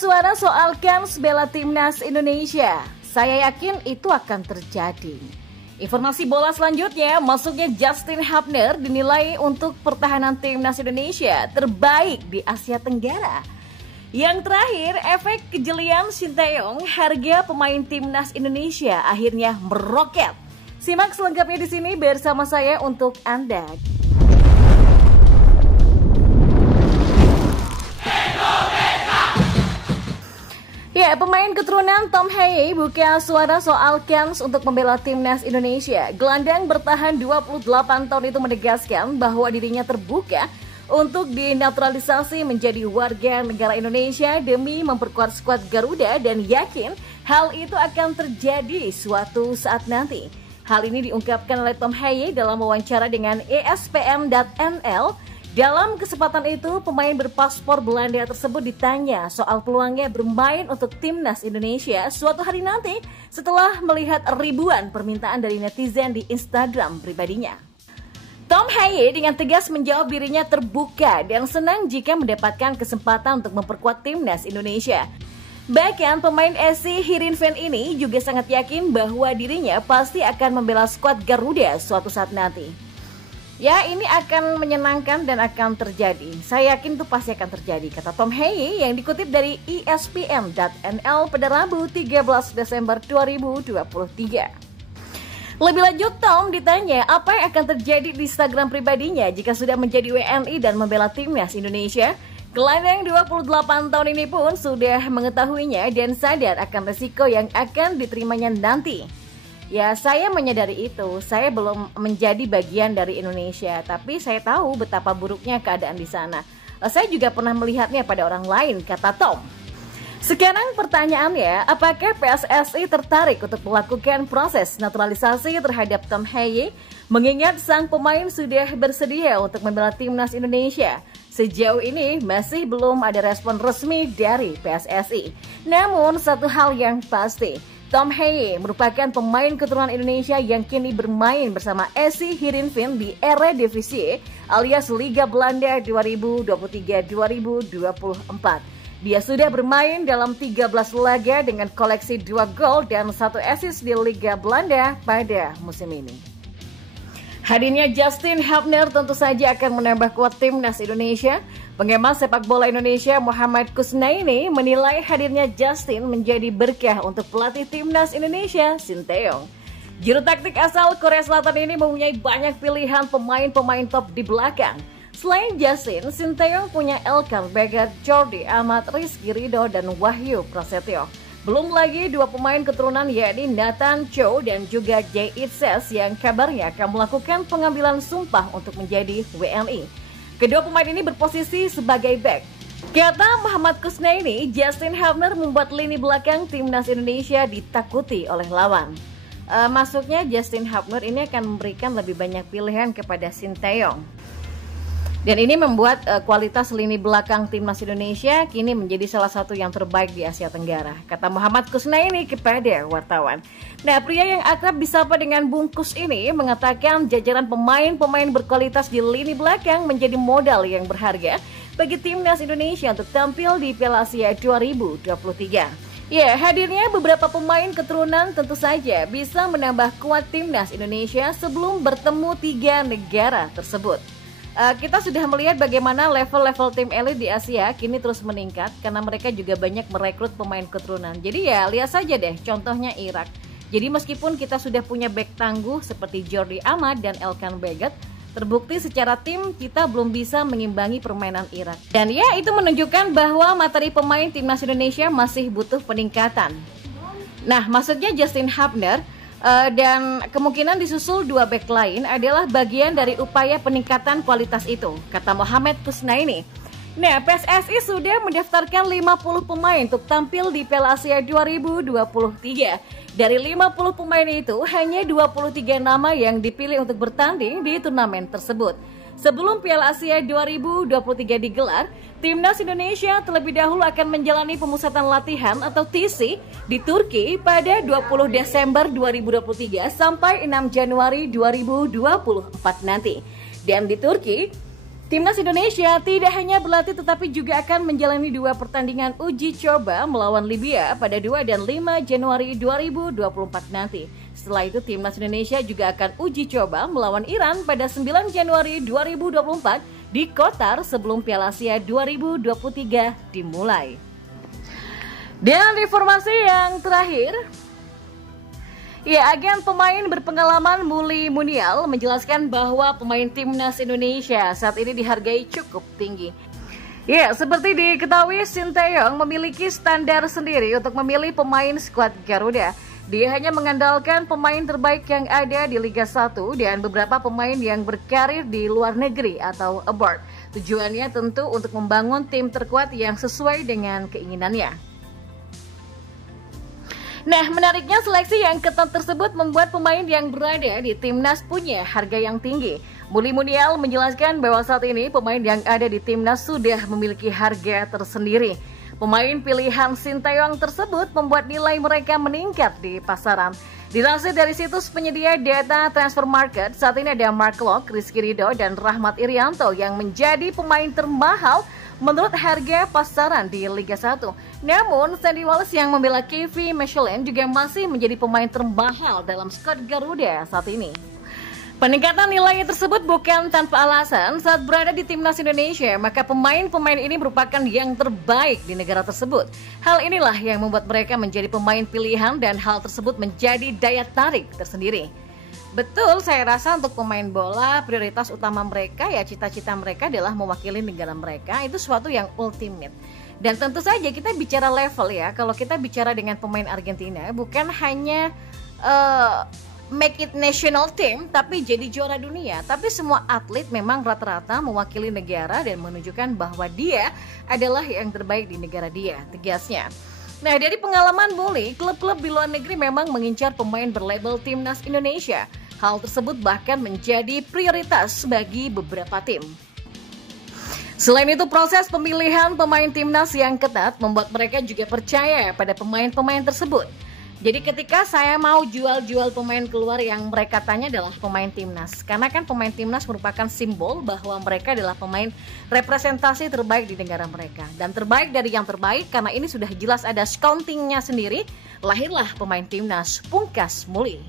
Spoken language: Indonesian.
suara soal kans bela timnas Indonesia. Saya yakin itu akan terjadi. Informasi bola selanjutnya, masuknya Justin Hubner dinilai untuk pertahanan timnas Indonesia terbaik di Asia Tenggara. Yang terakhir, efek kejelian Sinteyong, harga pemain timnas Indonesia akhirnya meroket. Simak selengkapnya di sini bersama saya untuk Anda. Ya, pemain keturunan Tom Haye buka suara soal kans untuk membela timnas Indonesia. Gelandang bertahan 28 tahun itu menegaskan bahwa dirinya terbuka untuk dinaturalisasi menjadi warga negara Indonesia demi memperkuat skuad Garuda dan yakin hal itu akan terjadi suatu saat nanti. Hal ini diungkapkan oleh Tom Haye dalam wawancara dengan ESPN.NL. Dalam kesempatan itu, pemain berpaspor Belanda tersebut ditanya soal peluangnya bermain untuk timnas Indonesia suatu hari nanti setelah melihat ribuan permintaan dari netizen di Instagram pribadinya. Tom Haye dengan tegas menjawab dirinya terbuka dan senang jika mendapatkan kesempatan untuk memperkuat timnas Indonesia. Bahkan pemain SC Heerenveen ini juga sangat yakin bahwa dirinya pasti akan membela skuad Garuda suatu saat nanti. Ya, ini akan menyenangkan dan akan terjadi. Saya yakin itu pasti akan terjadi, kata Tom Haye yang dikutip dari ESPN.NL pada Rabu 13 Desember 2023. Lebih lanjut, Tom ditanya apa yang akan terjadi di Instagram pribadinya jika sudah menjadi WNI dan membela timnas Indonesia. Gelandang 28 tahun ini pun sudah mengetahuinya dan sadar akan resiko yang akan diterimanya nanti. Ya, saya menyadari itu. Saya belum menjadi bagian dari Indonesia, tapi saya tahu betapa buruknya keadaan di sana. Saya juga pernah melihatnya pada orang lain, kata Tom. Sekarang pertanyaannya, apakah PSSI tertarik untuk melakukan proses naturalisasi terhadap Tom Haye? Mengingat sang pemain sudah bersedia untuk membela timnas Indonesia. Sejauh ini masih belum ada respon resmi dari PSSI. Namun satu hal yang pasti, Tom Haye merupakan pemain keturunan Indonesia yang kini bermain bersama SC Heerenveen di Eredivisie alias Liga Belanda 2023-2024. Dia sudah bermain dalam 13 laga dengan koleksi 2 gol dan 1 assist di Liga Belanda pada musim ini. Hadirnya Justin Hubner tentu saja akan menambah kuat timnas Indonesia. Pengamat sepak bola Indonesia Muhammad Kusnaini menilai hadirnya Justin menjadi berkah untuk pelatih timnas Indonesia, Sinteyong. Juru taktik asal Korea Selatan ini mempunyai banyak pilihan pemain-pemain top di belakang. Selain Justin, Sinteyong punya Elkan Baggett, Jordi Amat, Rizky Ridho, dan Wahyu Prasetyo. Belum lagi dua pemain keturunan yakni Nathan Cho dan juga Jay Itzes yang kabarnya akan melakukan pengambilan sumpah untuk menjadi WNI. Kedua pemain ini berposisi sebagai back. Kata Muhammad Kusnaini, Justin Hubner membuat lini belakang timnas Indonesia ditakuti oleh lawan. Masuknya Justin Hubner ini akan memberikan lebih banyak pilihan kepada Sinteyong. Dan ini membuat kualitas lini belakang timnas Indonesia kini menjadi salah satu yang terbaik di Asia Tenggara, kata Muhammad Kusnaini kepada wartawan. Nah, pria yang akrab disapa dengan Bungkus ini mengatakan jajaran pemain-pemain berkualitas di lini belakang menjadi modal yang berharga bagi timnas Indonesia untuk tampil di Piala Asia 2023. Ya, hadirnya beberapa pemain keturunan tentu saja bisa menambah kuat timnas Indonesia sebelum bertemu 3 negara tersebut. Kita sudah melihat bagaimana level-level tim elit di Asia kini terus meningkat karena mereka juga banyak merekrut pemain keturunan. Jadi ya lihat saja deh contohnya Irak. Jadi meskipun kita sudah punya bek tangguh seperti Jordi Amat dan Elkan Baggett, terbukti secara tim kita belum bisa mengimbangi permainan Irak. Dan ya itu menunjukkan bahwa materi pemain timnas Indonesia masih butuh peningkatan. Nah, maksudnya Justin Hubner dan kemungkinan disusul 2 bek lain adalah bagian dari upaya peningkatan kualitas itu, kata Muhammad Kusnaini. Nah, PSSI sudah mendaftarkan 50 pemain untuk tampil di Piala Asia 2023. Dari 50 pemain itu, hanya 23 nama yang dipilih untuk bertanding di turnamen tersebut. Sebelum Piala Asia 2023 digelar, Timnas Indonesia terlebih dahulu akan menjalani pemusatan latihan atau TC di Turki pada 20 Desember 2023 sampai 6 Januari 2024 nanti. Dan di Turki, Timnas Indonesia tidak hanya berlatih tetapi juga akan menjalani 2 pertandingan uji coba melawan Libya pada 2 dan 5 Januari 2024 nanti. Setelah itu Timnas Indonesia juga akan uji coba melawan Iran pada 9 Januari 2024 di Qatar sebelum Piala Asia 2023 dimulai. Dan informasi yang terakhir, ya, agen pemain berpengalaman Muli Munial menjelaskan bahwa pemain Timnas Indonesia saat ini dihargai cukup tinggi. Ya, seperti diketahui, Sinteyong memiliki standar sendiri untuk memilih pemain skuad Garuda. Dia hanya mengandalkan pemain terbaik yang ada di Liga 1 dan beberapa pemain yang berkarir di luar negeri atau abroad. Tujuannya tentu untuk membangun tim terkuat yang sesuai dengan keinginannya. Nah, menariknya seleksi yang ketat tersebut membuat pemain yang berada di Timnas punya harga yang tinggi. Muli Munial menjelaskan bahwa saat ini pemain yang ada di Timnas sudah memiliki harga tersendiri. Pemain pilihan Sinteyong tersebut membuat nilai mereka meningkat di pasaran. Dilansir dari situs penyedia data transfer market, saat ini ada Mark Locke, Rizky Ridho, dan Rahmat Irianto yang menjadi pemain termahal menurut harga pasaran di Liga 1. Namun, Sandy Wallace yang membela KV Mechelen juga masih menjadi pemain termahal dalam skuad Garuda saat ini. Peningkatan nilai tersebut bukan tanpa alasan. Saat berada di Timnas Indonesia, maka pemain-pemain ini merupakan yang terbaik di negara tersebut. Hal inilah yang membuat mereka menjadi pemain pilihan dan hal tersebut menjadi daya tarik tersendiri. Betul, saya rasa untuk pemain bola prioritas utama mereka, ya cita-cita mereka adalah mewakili negara mereka. Itu suatu yang ultimate. Dan tentu saja kita bicara level ya. Kalau kita bicara dengan pemain Argentina, bukan hanya make it national team, tapi jadi juara dunia. Tapi semua atlet memang rata-rata mewakili negara dan menunjukkan bahwa dia adalah yang terbaik di negara dia, tegasnya. Nah, dari pengalaman Muli, klub-klub di luar negeri memang mengincar pemain berlabel Timnas Indonesia. Hal tersebut bahkan menjadi prioritas bagi beberapa tim. Selain itu, proses pemilihan pemain Timnas yang ketat membuat mereka juga percaya pada pemain-pemain tersebut. Jadi ketika saya mau jual pemain keluar, yang mereka tanya adalah pemain Timnas. Karena kan pemain Timnas merupakan simbol bahwa mereka adalah pemain representasi terbaik di negara mereka. Dan terbaik dari yang terbaik, karena ini sudah jelas ada scoutingnya sendiri, lahirlah pemain Timnas Pungkas Muli.